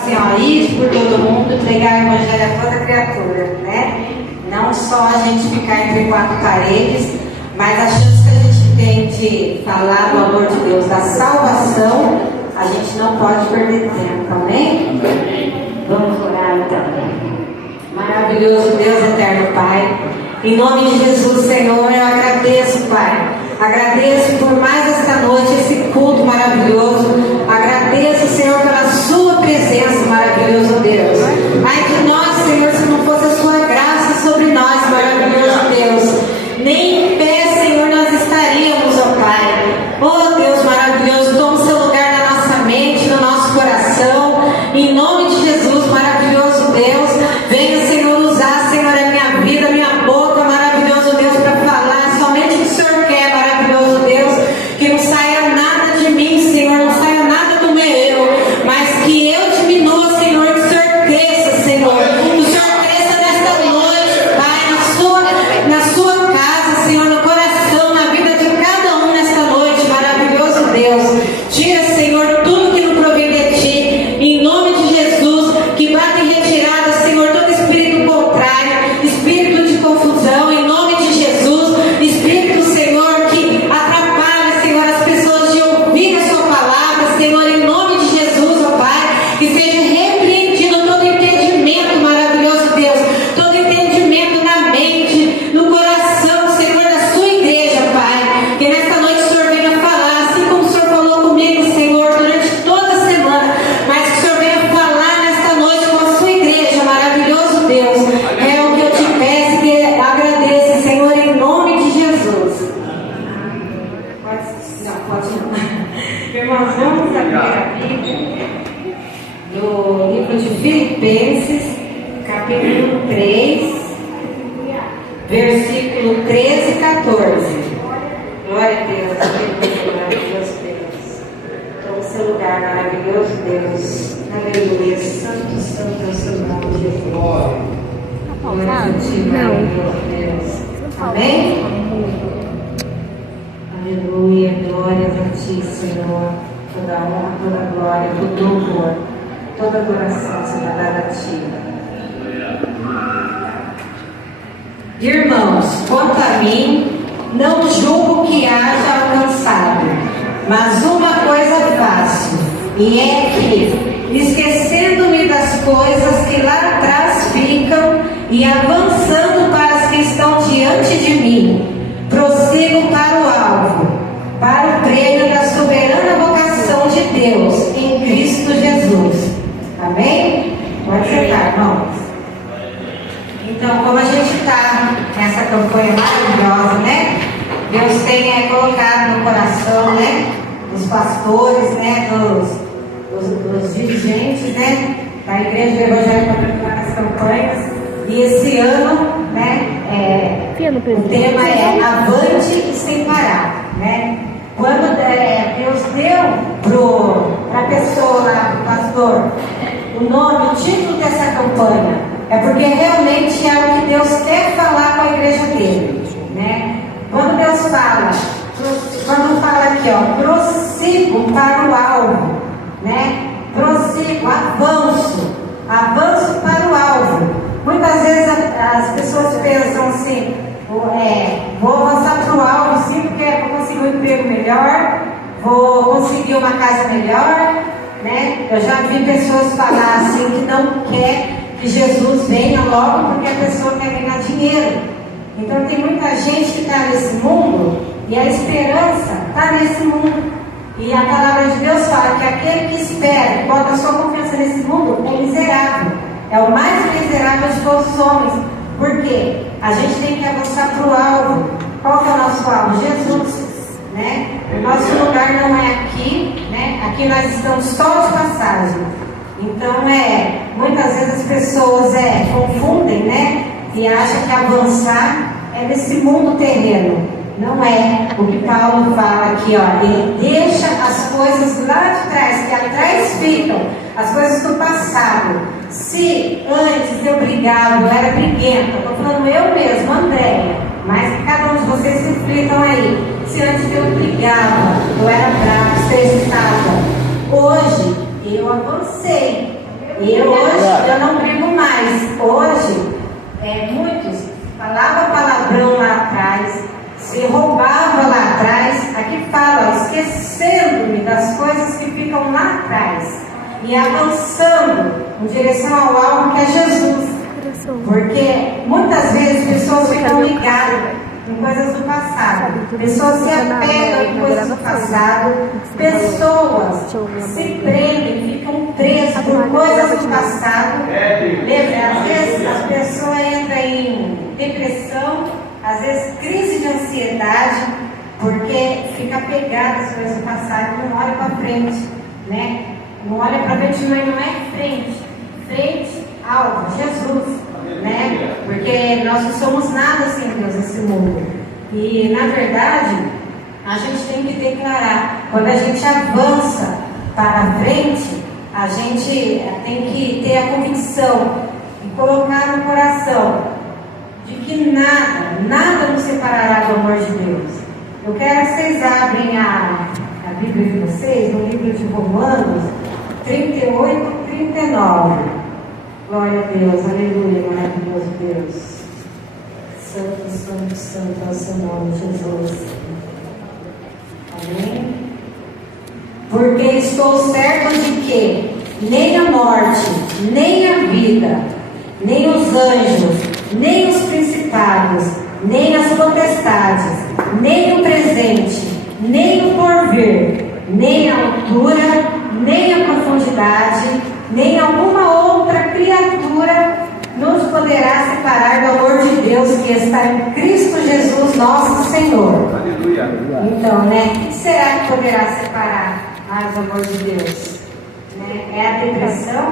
Assim, ó, ir por todo mundo, pregar o evangelho a toda criatura, né? Não só a gente ficar entre quatro paredes, mas a chance que a gente tem de falar do amor de Deus, da salvação, a gente não pode perder tempo, amém? Vamos orar então. Maravilhoso Deus, eterno Pai, em nome de Jesus, Senhor, eu agradeço, Pai. Agradeço por mais esta noite, esse culto maravilhoso. Agradeço, Senhor, pela sua presença, maravilhoso Deus. Ai de nós, Senhor, se não fosse a sua graça sobre nós, maravilhoso Deus, nem em pé, Senhor, nós estaríamos, ó Pai. Oh Deus maravilhoso, toma o seu lugar na nossa mente, no nosso coração, em nome de Jesus, maravilhoso Deus. Venha, Senhor, usar, Senhor, a minha vida, a minha boca, maravilhoso Deus, para falar somente o que o Senhor quer, maravilhoso Deus. Que não saia nada de mim, Senhor, não saia nada do meu eu, mas que eu diminua, Senhor, que o Senhor cresça, Senhor. Que o Senhor cresça nesta noite, Pai, na sua casa, Senhor, no coração, na vida de cada um nesta noite, maravilhoso Deus. Tira, Senhor, tudo que não provém de Ti, em nome de Jesus, que bate em retirada, Senhor, todo espírito contrário, espírito de confusão, em nome de Jesus, espírito, Senhor, que atrapalha, Senhor, as pessoas de ouvir a sua palavra, Senhor, em nome de Jesus, ó Pai, que seja repreendido todo entendimento, maravilhoso Deus, todo entendimento na mente, no coração, Senhor, da sua igreja, Pai, que nesta noite o Senhor venha falar, assim como o Senhor falou comigo, Senhor, durante toda a semana, mas que o Senhor venha falar nesta noite com a sua igreja, maravilhoso Deus. É o que eu te peço e agradeço, Senhor, em nome de Jesus. Pode não. Irmãos, vamos abrir a Bíblia do livro de Filipenses, capítulo 3, versículo 13 e 14. Glória a Deus, maravilhoso Deus. Toma o seu lugar, maravilhoso Deus. Aleluia. Santo, santo é o seu nome, Jesus. Glória a Ti, maravilhoso Deus. Amém? Aleluia. Glórias a Ti, Senhor. Toda honra, toda glória, todo louvor, toda adoração será dada a Ti. Irmãos, quanto a mim, não julgo que haja alcançado, mas uma coisa faço, e é que, esquecendo-me das coisas que lá atrás ficam e avançando para as que estão diante de mim, prossigo para o alvo, para o prêmio da soberana vocação de Deus em Cristo Jesus. Amém? Pode sentar, irmãos. Então, como a gente está nessa campanha maravilhosa, né? Deus tem colocado no coração, né? Dos pastores, né? Dos dirigentes, né? Da Igreja do Evangelho para praticar as campanhas. E esse ano, né? O tema é Avante e Sem Parar, né? Quando Deus deu para a pessoa lá, o pastor, o título dessa campanha, é porque realmente é o que Deus quer falar com a igreja dele, né? Quando Deus fala, quando fala aqui, ó, prossigo para o alvo, né? Prossigo, avanço para o alvo. Muitas vezes as pessoas pensam assim, vou avançar para o alvo sim, porque vou conseguir um emprego melhor, vou conseguir uma casa melhor, né? Eu já vi pessoas falar assim que não quer que Jesus venha logo porque a pessoa quer ganhar dinheiro. Então tem muita gente que está nesse mundo e a esperança está nesse mundo. E a palavra de Deus fala que aquele que espera, que bota a sua confiança nesse mundo, é miserável. É o mais miserável de todos os homens. Por quê? A gente tem que avançar para o alvo. Qual que é o nosso alvo? Jesus, né? O nosso lugar não é aqui, né? Aqui nós estamos só de passagem. Então, muitas vezes as pessoas confundem, né? E acham que avançar é nesse mundo terreno. Não é. O que Paulo fala aqui, ó, ele deixa as coisas lá de trás, que atrás ficam, as coisas do passado. Se antes eu brigava, eu era briguenta, estou falando eu mesmo, Andréia, mas cada um de vocês se reflitam aí. Se antes eu brigava, eu era brava, estressada, hoje eu avancei. E hoje eu não brigo mais. Hoje, muitos falavam palavrão lá atrás, se roubava lá atrás. Aqui fala, esquecendo-me das coisas que ficam lá atrás e avançando em direção ao alvo que é Jesus. Porque muitas vezes pessoas ficam ligadas em coisas do passado, pessoas se apegam em coisas do passado, pessoas se prendem, ficam presas por coisas do passado. Às vezes a pessoa entra em depressão, às vezes crise de ansiedade, porque fica apegada às coisas do passado e não olha para frente, né? Não olha para frente, mas não é frente, alvo, Jesus, né? Porque nós não somos nada sem Deus nesse mundo. E na verdade, a gente tem que declarar, quando a gente avança para frente, a gente tem que ter a convicção e colocar no coração de que nada nos separará do amor de Deus. Eu quero que vocês abrem a Bíblia de vocês, no livro de Romanos 38, 39. Glória a Deus, aleluia, maravilhoso Deus. Santo, santo, santo é o seu nome, Jesus. Amém? Porque estou certo de que nem a morte, nem a vida, nem os anjos, nem os principados, nem as potestades, nem o presente, nem o porvir, nem a altura, nem a profundidade, nem alguma outra criatura nos poderá separar do amor de Deus que está em Cristo Jesus, nosso Senhor. Aleluia. Então, né? O que será que poderá separar mais do amor de Deus? Né? É a depressão,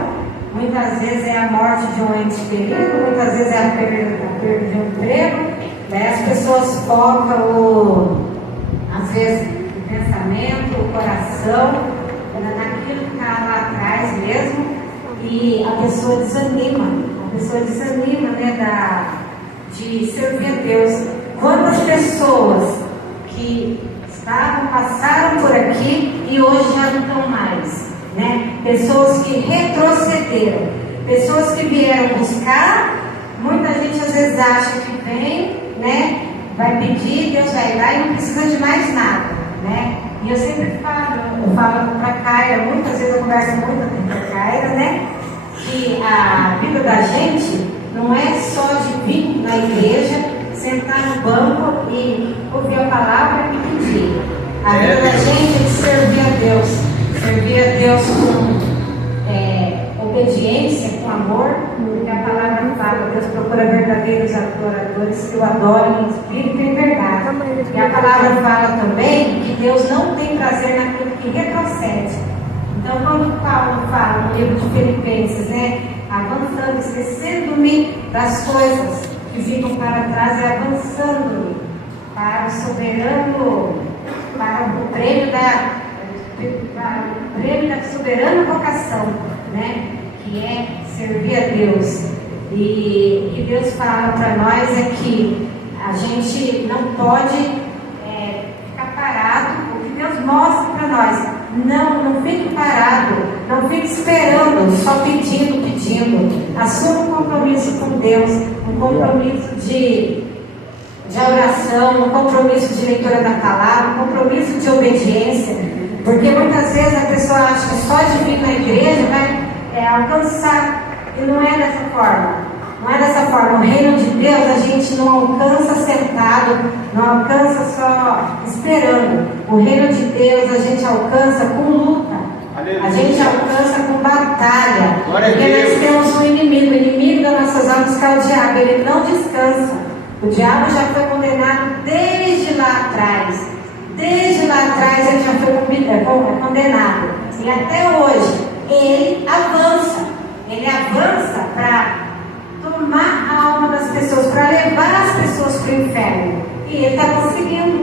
muitas vezes é a morte de um ente querido, muitas vezes é a perda de um emprego. Né? As pessoas focam, às vezes, o pensamento, o coração, naquilo que está lá atrás mesmo, e a pessoa desanima, né, de servir a Deus. Quantas pessoas que passaram por aqui e hoje já não estão mais, né? Pessoas que retrocederam, pessoas que vieram buscar. Muita gente às vezes acha que vem, né? Vai pedir, Deus vai dar e não precisa de mais nada, né? E eu sempre falo para a Caira, muitas vezes eu converso muito com a Caira, né? Que a vida da gente não é só de vir na igreja, sentar no banco e ouvir a palavra e pedir. A vida da gente é de servir a Deus com obediência, com amor, porque a palavra fala, Deus procura verdadeiros adoradores que o adorem em espírito e em verdade. E a palavra fala também que Deus não tem prazer naquilo que retrocede. Então, quando Paulo fala no livro de Filipenses, né, avançando, esquecendo-me das coisas que ficam para trás e avançando para o soberano, para o prêmio da soberana vocação, né, que é servir a Deus. E o que Deus fala para nós é que a gente não pode ficar parado. O que Deus mostra para nós: não fique parado, não fique esperando, só pedindo. Assuma um compromisso com Deus, um compromisso de oração, um compromisso de leitura da palavra, um compromisso de obediência, porque muitas vezes a pessoa acha que só de vir na igreja vai alcançar, e não é dessa forma. Não é dessa forma. O reino de Deus a gente não alcança sentado, não alcança só esperando. O reino de Deus a gente alcança com luta. A gente alcança com batalha. Porque nós temos um inimigo. O inimigo das nossas almas, que é o diabo. Ele não descansa. O diabo já foi condenado desde lá atrás. Desde lá atrás ele já foi condenado. E até hoje ele avança. Ele avança para tomar a alma das pessoas, para levar as pessoas para o inferno. E ele está conseguindo.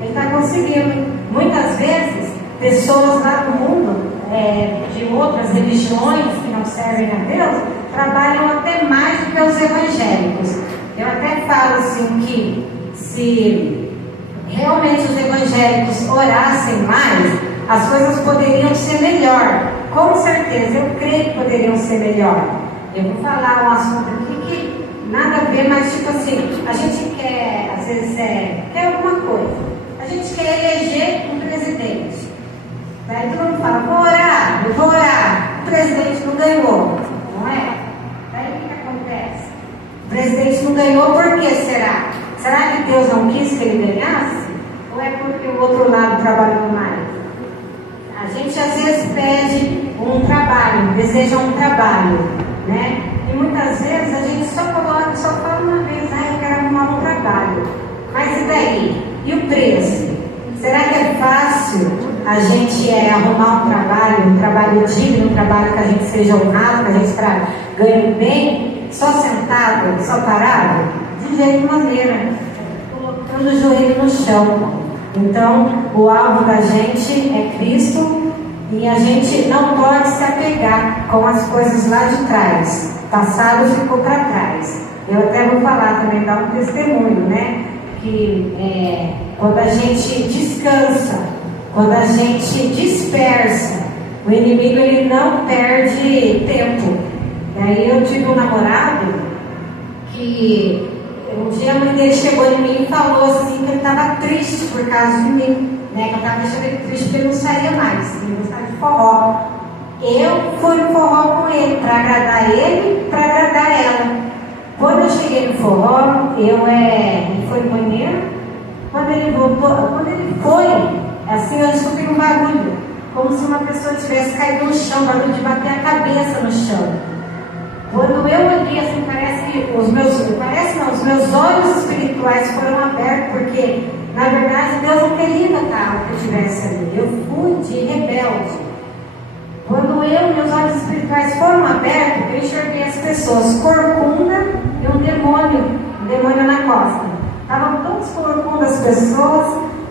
Ele está conseguindo. Muitas vezes, pessoas lá no mundo, de outras religiões que não servem a Deus, trabalham até mais do que os evangélicos. Eu até falo assim que se realmente os evangélicos orassem mais, as coisas poderiam ser melhor. Com certeza, eu creio que poderiam ser melhor. Eu vou falar um assunto aqui que nada a ver, mas tipo assim, a gente quer, às vezes, quer alguma coisa. A gente quer eleger um presidente. Daí todo mundo fala, eu vou orar. O presidente não ganhou, não é? Daí o que acontece? O presidente não ganhou, por que será? Será que Deus não quis que ele ganhasse? Ou é porque o outro lado trabalhou mais? A gente às vezes pede um trabalho, deseja um trabalho, né? E muitas vezes a gente só fala uma vez, eu quero arrumar um trabalho. Mas e daí? E o preço? Será que é fácil a gente arrumar um trabalho digno, um trabalho que a gente seja honrado, que a gente ganhe bem, só sentado, só parado? De jeito maneira, colocando o joelho no chão. Então, o alvo da gente é Cristo e a gente não pode se apegar com as coisas lá de trás. Passado ficou para trás. Eu até vou falar também, dar um testemunho, né? Que quando a gente descansa, quando a gente dispersa, o inimigo ele não perde tempo. Daí eu tive um namorado que um dia a mãe dele chegou em mim e falou assim que ele estava triste por causa de mim, né? Que eu estava deixando ele triste porque ele não saía mais, ele gostava de forró. Eu fui no forró com ele para agradar ele, para agradar ela. Quando eu cheguei no forró, ele foi no banheiro. Quando ele voltou, quando ele foi, assim eu escutei um barulho, como se uma pessoa tivesse caído no chão, barulho de bater a cabeça no chão. Quando eu olhei assim, parece que os meus olhos espirituais foram abertos, porque na verdade Deus não queria que eu estivesse ali. Eu fui de rebelde. Quando meus olhos espirituais foram abertos, eu enxerguei as pessoas corcunda e um demônio na costa. Estavam todos corcundas as pessoas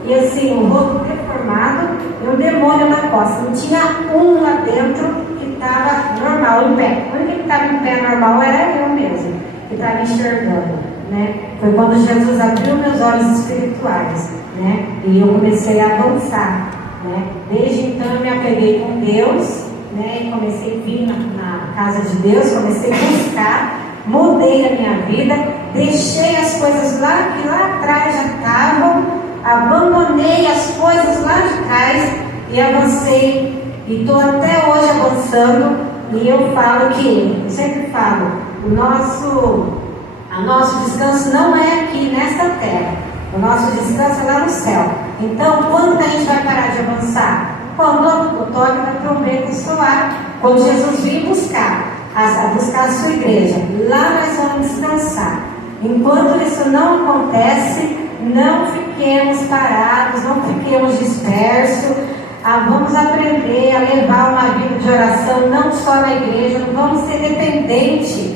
e assim, um rosto deformado e um demônio na costa. Não tinha um lá dentro que estava normal, em pé. O único que estava em pé normal era eu mesmo, que estava enxergando, né? Foi quando Jesus abriu meus olhos espirituais, né? E eu comecei a avançar, né? Desde então eu me apeguei com Deus, né? E comecei a vir na casa de Deus, comecei a buscar, mudei a minha vida, deixei as coisas lá que lá atrás já estavam, abandonei as coisas lá de trás e avancei. E estou até hoje avançando. E eu sempre falo, o nosso descanso não é aqui nesta terra. O nosso descanso é lá no céu. Então, quando a gente vai parar de avançar? Quando o toque da trombeta soar. Quando Jesus vir buscar a sua igreja. Lá nós vamos descansar. Enquanto isso não acontece, não fiquemos parados, não fiquemos dispersos. Vamos aprender a levar uma vida de oração, não só na igreja, não vamos ser dependentes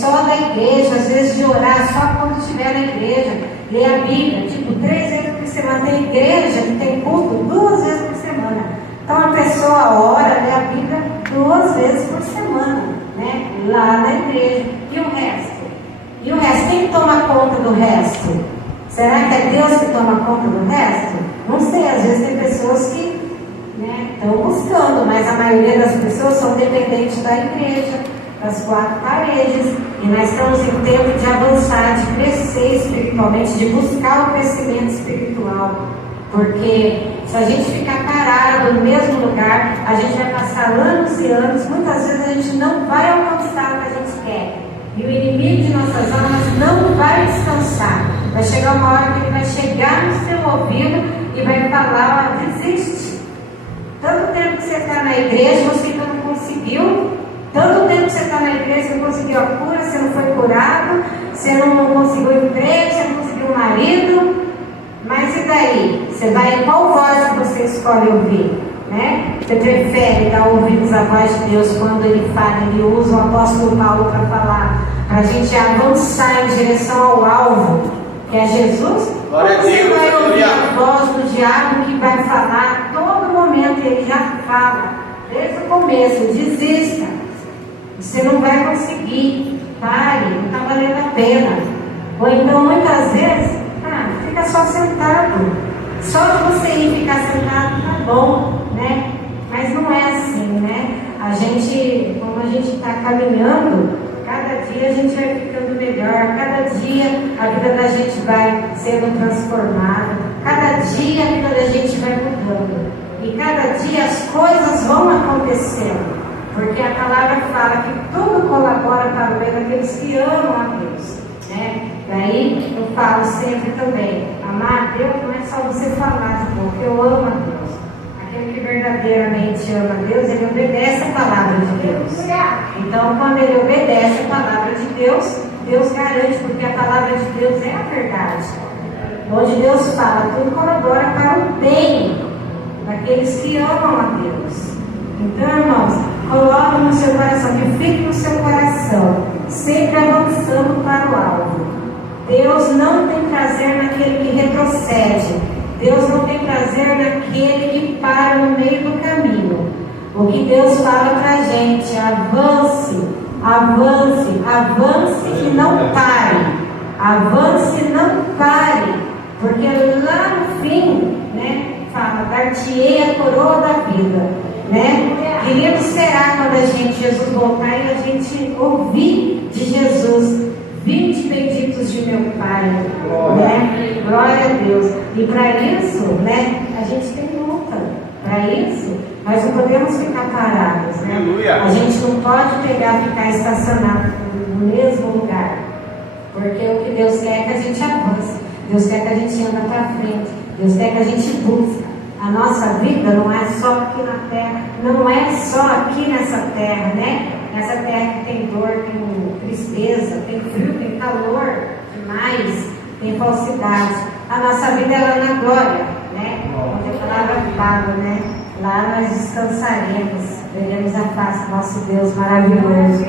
só da igreja, às vezes de orar só quando estiver na igreja, ler a Bíblia, 3 vezes por semana. Tem igreja que tem culto 2 vezes por semana. Então a pessoa ora, lê a Bíblia 2 vezes por semana, né? Lá na igreja. E o resto? Quem toma conta do resto? Será que é Deus que toma conta do resto? Não sei, às vezes tem pessoas que estão buscando, mas a maioria das pessoas são dependentes da igreja, das 4 paredes, e nós estamos em tempo de avançar, de crescer espiritualmente, de buscar o crescimento espiritual, porque se a gente ficar parado no mesmo lugar, a gente vai passar anos e anos, muitas vezes a gente não vai alcançar o que a gente quer, e o inimigo de nossas almas não vai descansar. Vai chegar uma hora que ele vai chegar no seu ouvido e vai falar, desiste. Tanto tempo que você está na igreja, você ainda não conseguiu. Tanto tempo que você está na igreja, você não conseguiu a cura, você não foi curado, você não conseguiu emprego, você não conseguiu um marido. Mas e daí? Você vai em qual voz que você escolhe ouvir? Né? Você prefere dar ouvidos à voz de Deus quando Ele fala, Ele usa o apóstolo Paulo para falar, para a gente avançar em direção ao alvo, que é Jesus? Glória a Deus. Você vai ouvir a voz do diabo que vai falar a todo momento, ele já fala, desde o começo, desista, você não vai conseguir, pare, não está valendo a pena. Ou então muitas vezes, fica só sentado, só de você ir ficar sentado tá bom. não é assim, né? Como a gente está caminhando, cada dia a gente vai ficando melhor, cada dia a vida da gente vai sendo transformada, cada dia a vida da gente vai mudando, e cada dia as coisas vão acontecendo, porque a palavra fala que tudo colabora para o bem daqueles que amam a Deus, né? Daí eu falo sempre também, amar a Deus não é só você falar de boca, eu amo a Deus. Aquele que verdadeiramente ama a Deus, ele obedece a palavra de Deus. Então, quando ele obedece a palavra de Deus, Deus garante, porque a palavra de Deus é a verdade. Onde Deus fala, tudo colabora para o bem daqueles que amam a Deus. Então, irmãos, coloque no seu coração, que fique no seu coração, sempre avançando para o alvo. Deus não tem prazer naquele que retrocede. Deus não tem prazer naquele que para no meio do caminho. O que Deus fala para a gente, avance, avance, avance e não pare. Avance e não pare. Porque lá no fim, né, fala, dar-te-ei a coroa da vida. Né? Que lindo será quando a gente, Jesus voltar e a gente ouvir de Jesus: vinde benditos de meu Pai, né? Glória a Deus. E para isso, né, a gente tem luta. Para isso, nós não podemos ficar parados, né? A gente não pode ficar estacionado no mesmo lugar, porque o que Deus quer é que a gente avance, Deus quer que a gente anda para frente, Deus quer que a gente busque. A nossa vida não é só aqui na terra, não é só aqui nessa terra, né? Essa terra que tem dor, tem tristeza, tem frio, tem calor, demais, tem falsidade. A nossa vida é lá na glória, né? Onde a palavra fala, né? Lá nós descansaremos, veremos a face do nosso Deus maravilhoso.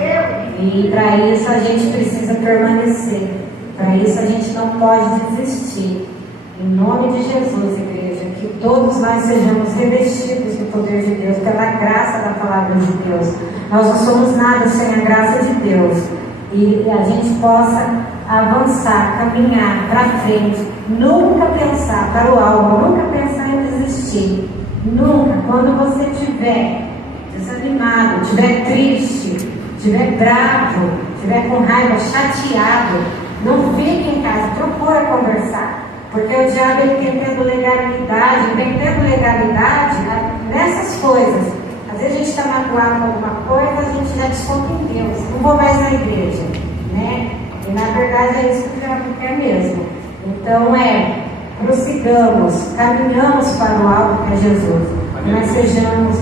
E para isso a gente precisa permanecer. Para isso a gente não pode desistir. Em nome de Jesus, igreja, que todos nós sejamos revestidos do poder de Deus, pela graça da palavra de Deus. Nós não somos nada sem a graça de Deus. E a gente possa avançar, caminhar para frente, nunca pensar para o alvo, nunca pensar em desistir. Nunca. Quando você estiver desanimado, estiver triste, estiver bravo, estiver com raiva, chateado, não fique em casa, procura conversar. Porque o diabo ele tem tendo legalidade nessas coisas. Às vezes a gente está magoado com alguma coisa, a gente já desconta em Deus. Não vou mais na igreja, né? E na verdade é isso que o diabo quer mesmo. Então prossigamos, caminhamos para o alvo que é Jesus. Que nós sejamos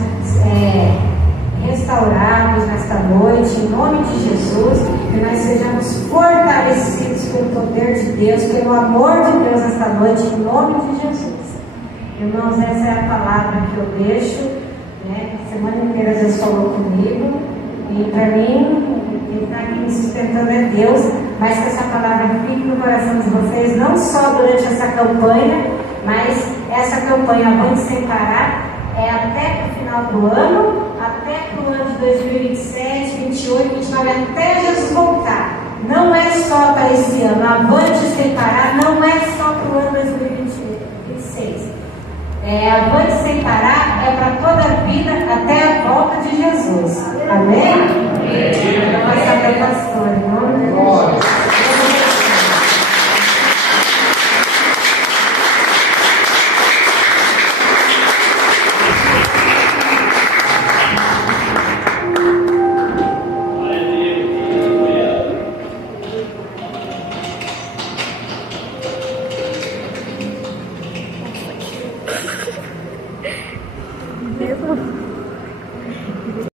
restaurados nesta noite, em nome de Jesus, que nós sejamos fortalecidos pelo poder de Deus, pelo amor de Deus nesta noite, em nome de Jesus. Irmãos, essa é a palavra que eu deixo, né? A semana inteira Deus falou comigo, e para mim, quem está aqui me sustentando é Deus, mas que essa palavra fique no coração de vocês, não só durante essa campanha, mas essa campanha Avante Sem Parar é até o final do ano, até o ano de 2027, 28, 29, até Jesus voltar. Não é só para esse ano. Avante Sem Parar não é só para o ano 2026. Avante Sem Parar é para toda a vida até a volta de Jesus. Amém?